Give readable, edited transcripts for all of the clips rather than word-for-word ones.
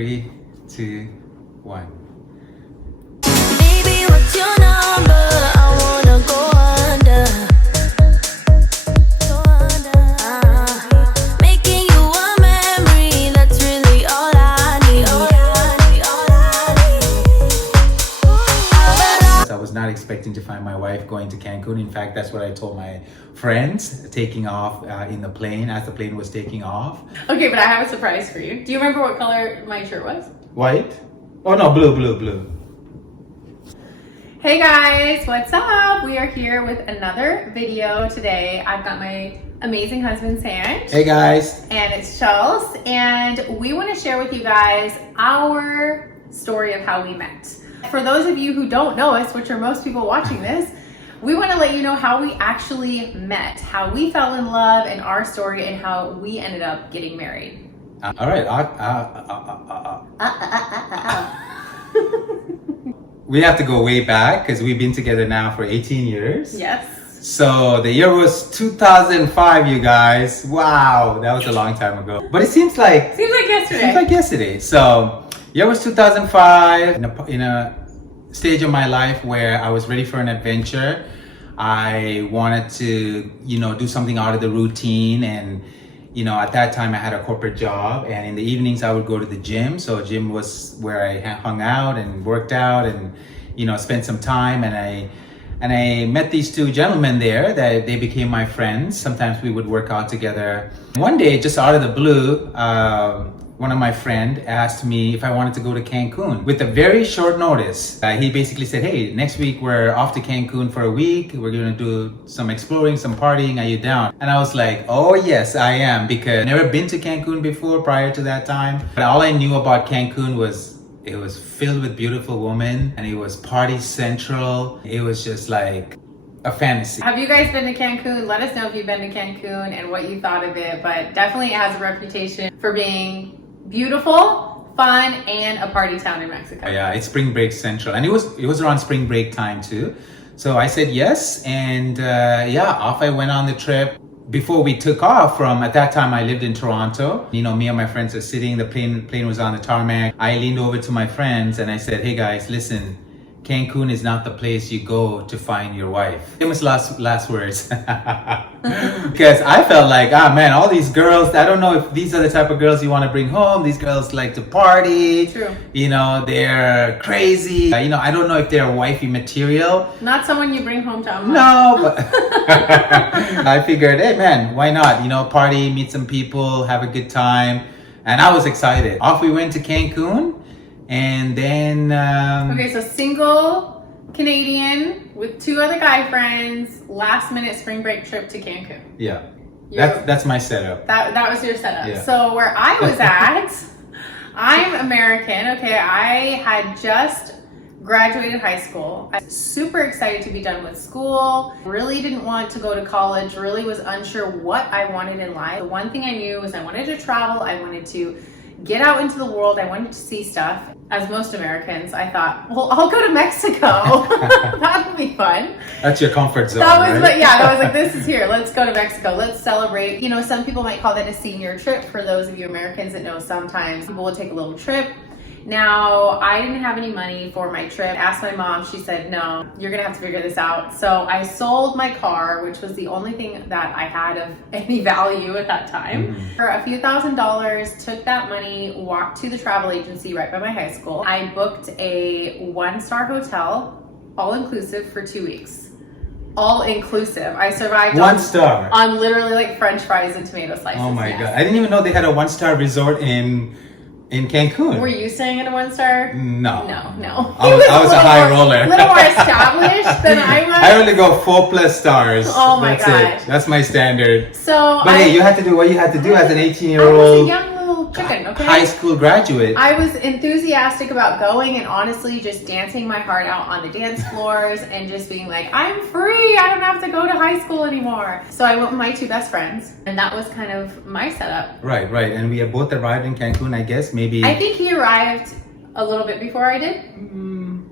3, 2, 1. Baby, what's your number? I wanna go under. Making you a memory, that's really all I need. I was not expecting to find my wife going to Cancun. In fact, that's what I told my friends taking off in the plane as the plane was taking off. Okay, but I have a surprise for you. Do you remember what color my shirt was? White? Oh no, blue. Hey guys, what's up? We are here with another video today. I've got my amazing husband, Sanj. Hey guys. And it's Charles. And we want to share with you guys our story of how we met. For those of you who don't know us, which are most people watching this, we want to let you know how we actually met, how we fell in love, and our story, and how we ended up getting married. All right. We have to go way back because we've been together now for 18 years. Yes. So the year was 2005, you guys. Wow, that was a long time ago. But it seems like yesterday. So year was 2005. In a stage of my life where I was ready for an adventure. I wanted to, do something out of the routine, and at that time I had a corporate job, and in the evenings I would go to the gym. So gym was where I hung out and worked out and spent some time, and I met these two gentlemen there that they became my friends. Sometimes we would work out together. One day, just out of the blue, one of my friends asked me if I wanted to go to Cancun with a very short notice. He basically said, hey, next week we're off to Cancun for a week. We're gonna do some exploring, some partying. Are you down? And I was like, oh yes, I am, because I've never been to Cancun before prior to that time. But all I knew about Cancun was it was filled with beautiful women, and it was party central. It was just like a fantasy. Have you guys been to Cancun? Let us know if you've been to Cancun and what you thought of it. But definitely it has a reputation for being beautiful, fun, and a party town in Mexico. Yeah, it's spring break central, and it was around spring break time too. So I said yes, and off I went on the trip. Before we took off at that time I lived in Toronto. Me and my friends are sitting, the plane was on the tarmac. I leaned over to my friends and I said, hey guys, listen, Cancun is not the place you go to find your wife. Famous last words. Because I felt like, man, all these girls, I don't know if these are the type of girls you want to bring home. These girls like to party. True. They're crazy. I don't know if they're wifey material. Not someone you bring home to Amma. No, but I figured, hey man, why not? Party, meet some people, have a good time. And I was excited. Off we went to Cancun. And then okay, so single Canadian with two other guy friends, last minute spring break trip to Cancun. Yeah. That's my setup. That was your setup. Yeah. So where I was at, I'm American, okay? I had just graduated high school. I was super excited to be done with school. Really didn't want to go to college, really was unsure what I wanted in life. The one thing I knew was I wanted to travel, I wanted to get out into the world, I wanted to see stuff. As most Americans, I thought, well, I'll go to Mexico. That'll be fun. That's your comfort zone, that was right? I was like, this is here. Let's go to Mexico. Let's celebrate. Some people might call that a senior trip. For those of you Americans that know, sometimes people will take a little trip. Now, I didn't have any money for my trip. I asked my mom, she said, no, you're gonna have to figure this out. So I sold my car, which was the only thing that I had of any value at that time. For a few $1,000s, took that money, walked to the travel agency right by my high school. I booked a 1-star hotel, all inclusive, for 2 weeks. All inclusive. I survived 1 star on literally like French fries and tomato slices. Oh my God. I didn't even know they had a 1-star resort in Cancun. Were you staying at a 1-star? No. I was a high roller. A little more established than I was. I only go 4+ stars. Oh my That's gosh. it. That's my standard. So, hey, you had to do what you had to do as an 18-year-old. I was a young little chicken, okay? High school graduate. I was enthusiastic about going and honestly just dancing my heart out on the dance floors and just being like, I'm free. I don't have to go to high school anymore. So I went with my two best friends, and that was kind of my setup. Right. And we have both arrived in Cancun, I guess. Maybe. I think he arrived a little bit before I did.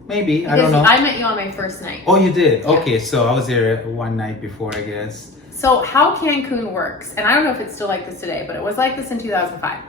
Maybe. I don't know. I met you on my first night. Oh, you did? Yeah. Okay, so I was there one night before, I guess. So how Cancun works, and I don't know if it's still like this today, but it was like this in 2005.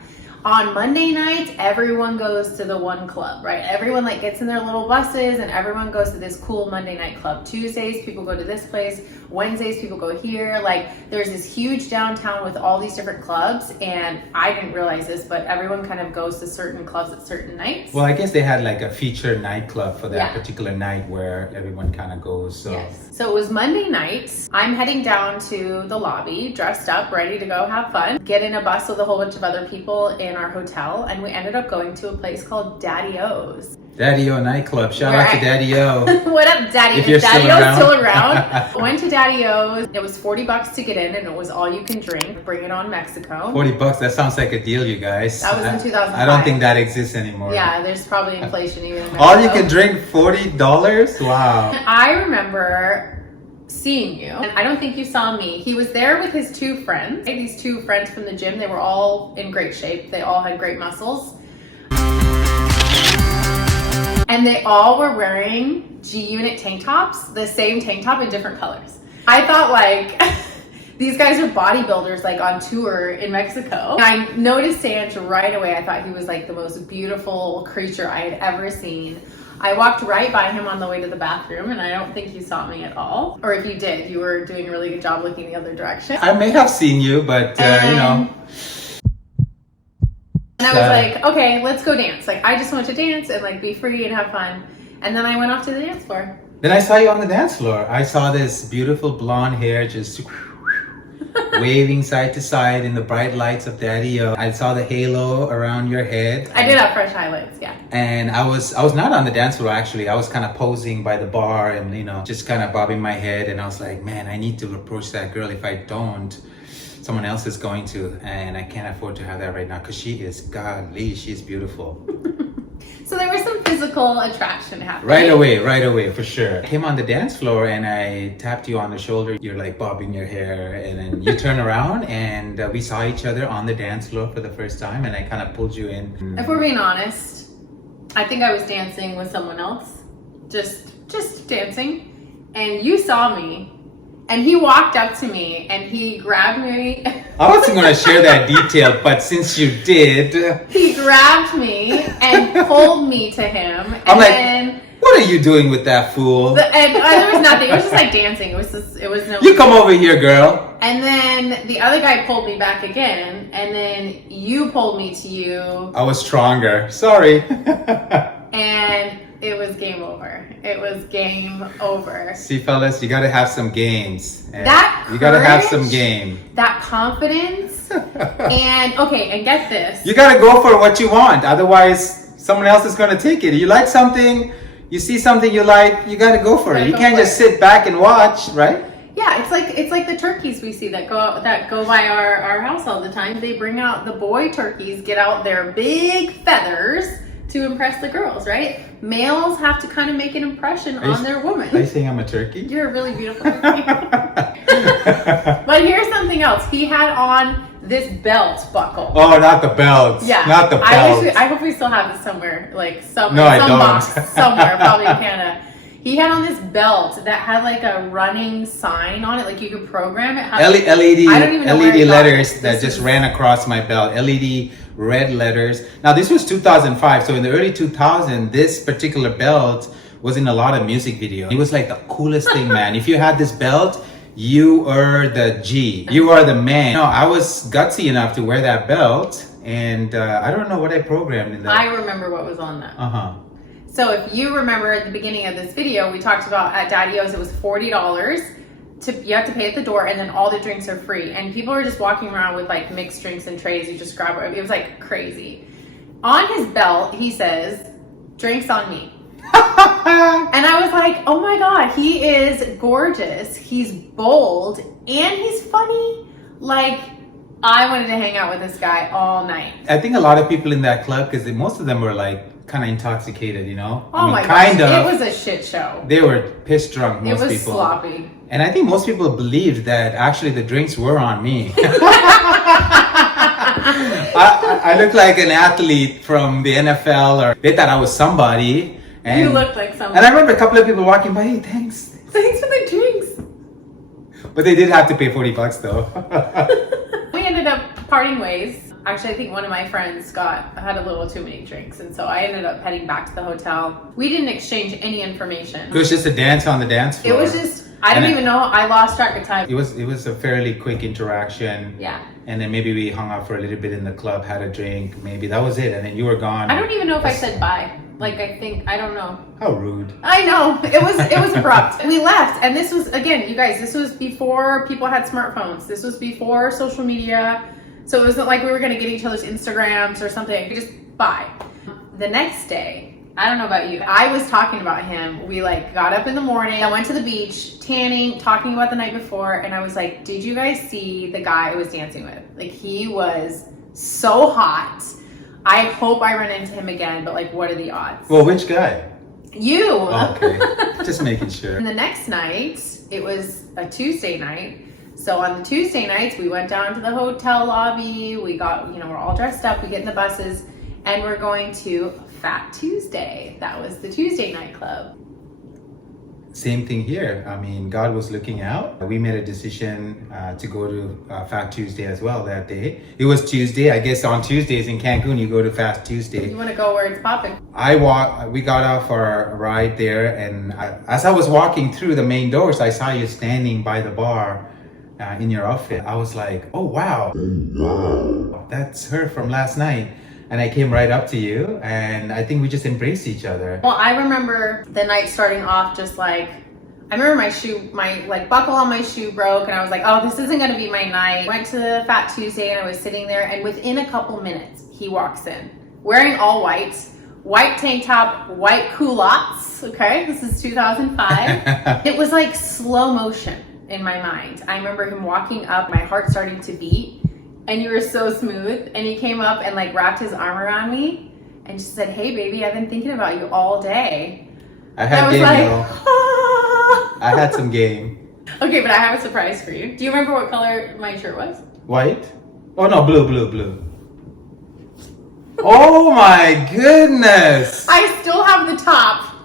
On Monday nights, everyone goes to the one club, right? Everyone like gets in their little buses and everyone goes to this cool Monday night club. Tuesdays, people go to this place. Wednesdays, people go here. Like there's this huge downtown with all these different clubs, and I didn't realize this, but everyone kind of goes to certain clubs at certain nights. Well, I guess they had like a feature nightclub for that particular night where everyone kind of goes. So. Yes. So it was Monday nights. I'm heading down to the lobby, dressed up, ready to go have fun. Get in a bus with a whole bunch of other people in our hotel, and we ended up going to a place called Daddy O's. Daddy O nightclub. Shout out to Daddy O. What up, Daddy? If you're Daddy O's still still around. Went to Daddy O's. It was $40 to get in, and it was all you can drink. Bring it on Mexico. $40. That sounds like a deal, you guys. That was in 2005. I don't think that exists anymore. Yeah, there's probably inflation even in Mexico. All you can drink $40? Wow. I remember seeing you, and I don't think you saw me. He was there with his two friends. These two friends from the gym. They were all in great shape. They all had great muscles. And they all were wearing G-Unit tank tops, the same tank top in different colors. I thought like, these guys are bodybuilders like on tour in Mexico. And I noticed Sanj right away. I thought he was like the most beautiful creature I had ever seen. I walked right by him on the way to the bathroom, and I don't think you saw me at all. Or if you did, you were doing a really good job looking the other direction. I may have seen you, but you know. And I was like, okay, let's go dance. Like, I just want to dance and like be free and have fun. And then I went off to the dance floor. Then I saw you on the dance floor. I saw this beautiful blonde hair just waving side to side in the bright lights of Daddy O. I saw the halo around your head. I did have fresh highlights, yeah. And I was not on the dance floor actually. I was kind of posing by the bar and you know just kind of bobbing my head. And I was like, man, I need to approach that girl. If I don't, someone else is going to, and I can't afford to have that right now because she is godly. She's beautiful. So there was some physical attraction happening. Right away, for sure. I came on the dance floor and I tapped you on the shoulder. You're like bobbing your hair, and then you turn around and we saw each other on the dance floor for the first time, and I kind of pulled you in. If we're being honest, I think I was dancing with someone else, just dancing, and you saw me. And he walked up to me and he grabbed me. I wasn't going to share that detail, but since you did. He grabbed me and pulled me to him. And I'm like, what are you doing with that fool? There was nothing. It was just like dancing. It was no. You come over here, girl. And then the other guy pulled me back again. And then you pulled me to you. I was stronger. Sorry. And it was game over. It was game over. See, fellas, you gotta have some games. You gotta have some game. That confidence. And okay, and get this. You gotta go for what you want. Otherwise, someone else is gonna take it. You like something, you see something you like, you gotta go for it. You can't just sit back and watch, right? Yeah, it's like the turkeys we see that go by our house all the time. They bring out the boy turkeys, get out their big feathers to impress the girls, right? Males have to kind of make an impression on their woman. Are you saying I'm a turkey? You're a really beautiful turkey. But here's something else. He had on this belt buckle. Oh, not the belt. Yeah. Not the belt. I hope we still have it somewhere, like somewhere, no, I some don't. box somewhere, probably in Canada. He had on this belt that had like a running sign on it, like you could program it. LED letters that just ran across my belt. LED red letters. Now this was 2005, so in the early 2000s, this particular belt was in a lot of music videos. It was like the coolest thing, man. If you had this belt, you are the G. You are the man. No, I was gutsy enough to wear that belt, and I don't know what I programmed in that. I remember what was on that. So if you remember at the beginning of this video, we talked about at Daddy O's, it was $40. You have to pay at the door, and then all the drinks are free. And people are just walking around with like mixed drinks and trays. You just grab it. It was like crazy. On his belt, he says, "Drinks on me." And I was like, oh my God, he is gorgeous. He's bold and he's funny. Like, I wanted to hang out with this guy all night. I think a lot of people in that club, because most of them were like kind of intoxicated, you know? Oh my gosh, it was a shit show. They were piss drunk, most people. It was sloppy. And I think most people believed that actually the drinks were on me. I looked like an athlete from the NFL, or they thought I was somebody. And, you looked like somebody. And I remember a couple of people walking by, hey, thanks. Thanks for the drinks. But they did have to pay $40 though. We ended up parting ways. Actually, I think one of my friends had a little too many drinks, and so I ended up heading back to the hotel. We didn't exchange any information. It was just a dance on the dance floor. It was just, I don't even know, I lost track of time. It was a fairly quick interaction. Yeah. And then maybe we hung out for a little bit in the club, had a drink, maybe that was it, and then you were gone. I don't even know if I said bye. Like, I don't know. How rude. I know, it was abrupt. We left, and this was, again, you guys, this was before people had smartphones. This was before social media. So it wasn't like we were gonna get each other's Instagrams or something. We just bye. The next day, I don't know about you, I was talking about him. We like got up in the morning, I went to the beach, tanning, talking about the night before, and I was like, did you guys see the guy I was dancing with? Like, he was so hot. I hope I run into him again, but like, what are the odds? Well, which guy? You. Oh, okay, just making sure. And the next night, it was a Tuesday night. So on the Tuesday nights, we went down to the hotel lobby. We got, we're all dressed up. We get in the buses, and we're going to Fat Tuesday. That was the Tuesday nightclub. Same thing here. I mean, God was looking out. We made a decision to go to Fat Tuesday as well that day. It was Tuesday. I guess on Tuesdays in Cancun, you go to Fat Tuesday. You want to go where it's popping? We got off our ride there, and as I was walking through the main doors, I saw you standing by the bar in your outfit. I was like, oh, wow. That's her from last night. And I came right up to you, and I think we just embraced each other. Well, I remember the night starting off just like, I remember my buckle on my shoe broke, and I was like, oh, this isn't gonna be my night. Went to the Fat Tuesday, and I was sitting there, and within a couple minutes, he walks in, wearing all white tank top, white culottes, okay? This is 2005. It was like slow motion in my mind. I remember him walking up, my heart starting to beat, and you were so smooth, and he came up and like wrapped his arm around me and just said, hey baby, I've been thinking about you all day. I had game, I had some game. Okay, but I have a surprise for you. Do you remember what color my shirt was? White? Oh no, blue. Oh my goodness! I still have the top.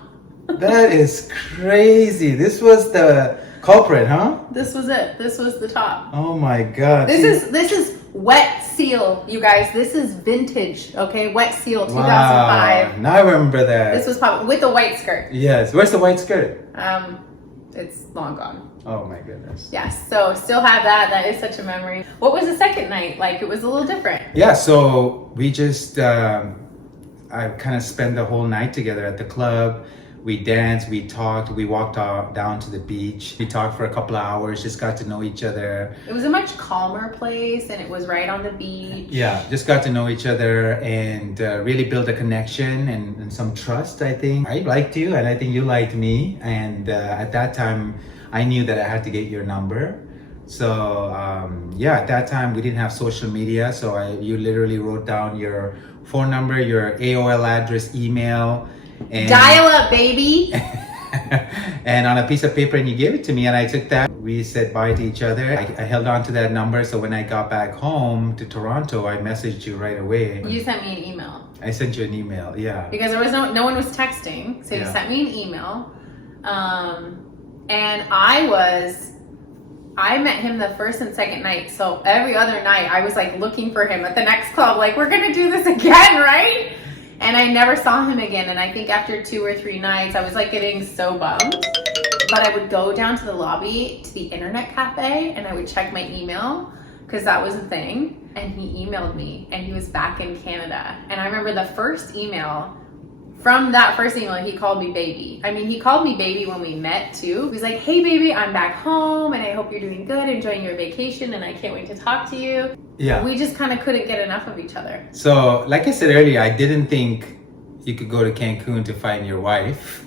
That is crazy. This was the culprit, huh? This was it. This was the top. Oh my god. This is Wet Seal, you guys. This is vintage, okay? Wet Seal 2005. Wow. Now I remember that. This was popping with a white skirt. Yes. Where's the white skirt? It's long gone. Oh my goodness. Yes, so still have that. That is such a memory. What was the second night like? It was a little different. Yeah, so we just, I kind of spent the whole night together at the club. We danced, we talked, we walked down to the beach. We talked for a couple of hours, just got to know each other. It was a much calmer place, and it was right on the beach. Yeah, just got to know each other and really build a connection and some trust, I think. I liked you, and I think you liked me. And at that time, I knew that I had to get your number. So at that time, we didn't have social media. So you literally wrote down your phone number, your AOL address, email. And dial up, baby. and on a piece of paper, and you gave it to me, and I took that. We said bye to each other. I held on to that number, so when I got back home to Toronto, I messaged you right away. You sent me an email. I sent you an email, yeah. Because there was no one was texting, so you sent me an email. And I met him the first and second night, so every other night I was like looking for him at the next club, like, we're gonna do this again, right? And I never saw him again. And I think after 2 or 3 nights, I was like getting so bummed. But I would go down to the lobby to the internet cafe, and I would check my email because that was a thing. And he emailed me, and he was back in Canada. And I remember the first email, from that first email, he called me baby. I mean, he called me baby when we met too. He was like, hey baby, I'm back home, and I hope you're doing good, enjoying your vacation, and I can't wait to talk to you. Yeah. We just kind of couldn't get enough of each other. So, like I said earlier, I didn't think you could go to Cancun to find your wife.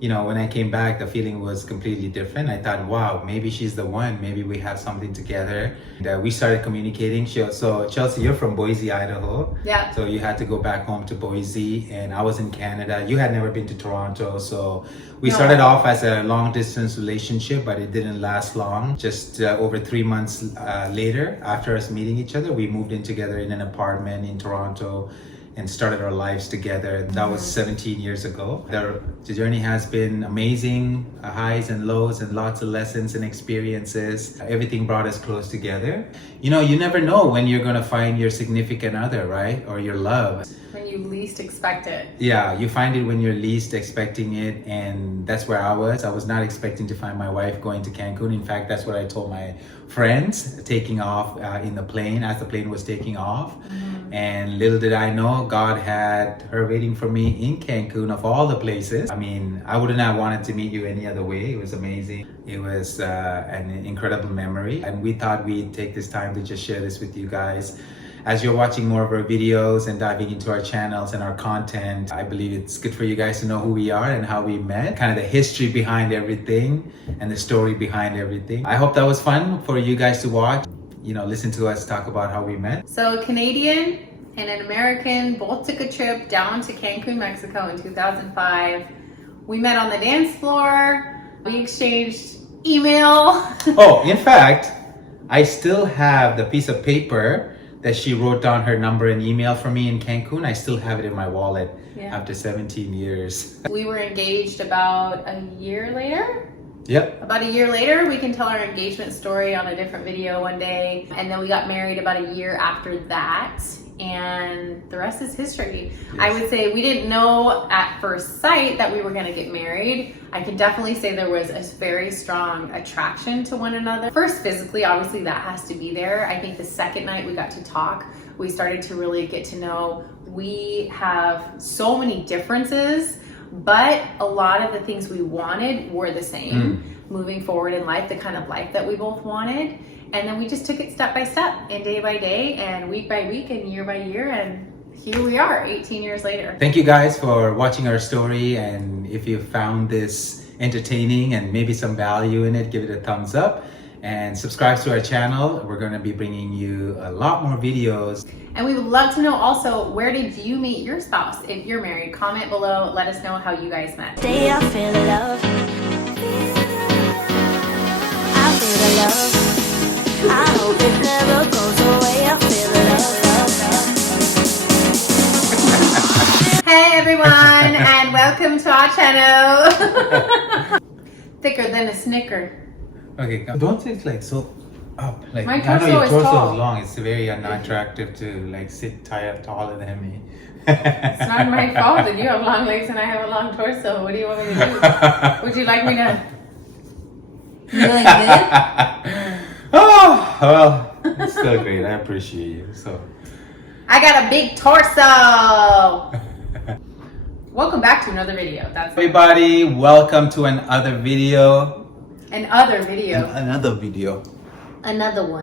You know, when I came back, the feeling was completely different. I thought, wow, maybe she's the one. Maybe we have something together. And, we started communicating. So, Chelsea, you're from Boise, Idaho. Yeah. So you had to go back home to Boise, and I was in Canada. You had never been to Toronto. So we started off as a long distance relationship, but it didn't last long. Just over 3 months later, after us meeting each other, we moved in together in an apartment in Toronto. and started our lives together. That was 17 years ago. The journey has been amazing, highs and lows and lots of lessons and experiences. Everything brought us close together. You know, you never know when you're gonna find your significant other, right? Or your love. When you least expect it. Yeah, you find it when you're least expecting it, and that's where I was. I was not expecting to find my wife going to Cancun. In fact, that's what I told my friends taking off in the plane, as the plane was taking off. And little did I know, God had her waiting for me in Cancun, of all the places. I mean, I wouldn't have wanted to meet you any other way. It was amazing. It was an incredible memory, and we thought we'd take this time to just share this with you guys. As you're watching more of our videos and diving into our channels and our content, I believe it's good for you guys to know who we are and how we met, kind of the history behind everything and the story behind everything. I hope that was fun for you guys to watch, you know, listen to us talk about how we met. So a Canadian and an American both took a trip down to Cancun, Mexico in 2005. We met on the dance floor. We exchanged email. Oh, in fact, I still have the piece of paper that she wrote down her number and email for me in Cancun. I still have it in my wallet after 17 years. We were engaged about a year later. Yep. About a year later, we can tell our engagement story on a different video one day. And then we got married about a year after that. And the rest is history. Yes. I would say we didn't know at first sight that we were going to get married. I can definitely say there was a very strong attraction to one another. First, physically, obviously that has to be there. I think the second night we got to talk, we started to really get to know. We have so many differences, but a lot of the things we wanted were the same. Moving forward in life, the kind of life that we both wanted. And then we just took it step by step and day by day and week by week and year by year. And here we are 18 years later. Thank you guys for watching our story. And if you found this entertaining and maybe some value in it, give it a thumbs up and subscribe to our channel. We're going to be bringing you a lot more videos. And we would love to know also, where did you meet your spouse? If you're married, comment below. Let us know how you guys met. Day I feel love. I feel the love. I hope it never goes away. I feel the love. Hey everyone, and welcome to our channel. Thicker than a Snicker. Okay, don't sit like so up. Like, My I know torso your is torso tall. is long. It's very unattractive to like sit taller than me. It's not my fault that you have long legs and I have a long torso. What do you want me to do? Would you like me to? You like this? Oh, well, it's still great. I appreciate you. So, I got a big torso. Welcome back to another video. That's everybody, welcome to another video. another video. Another video. Another one.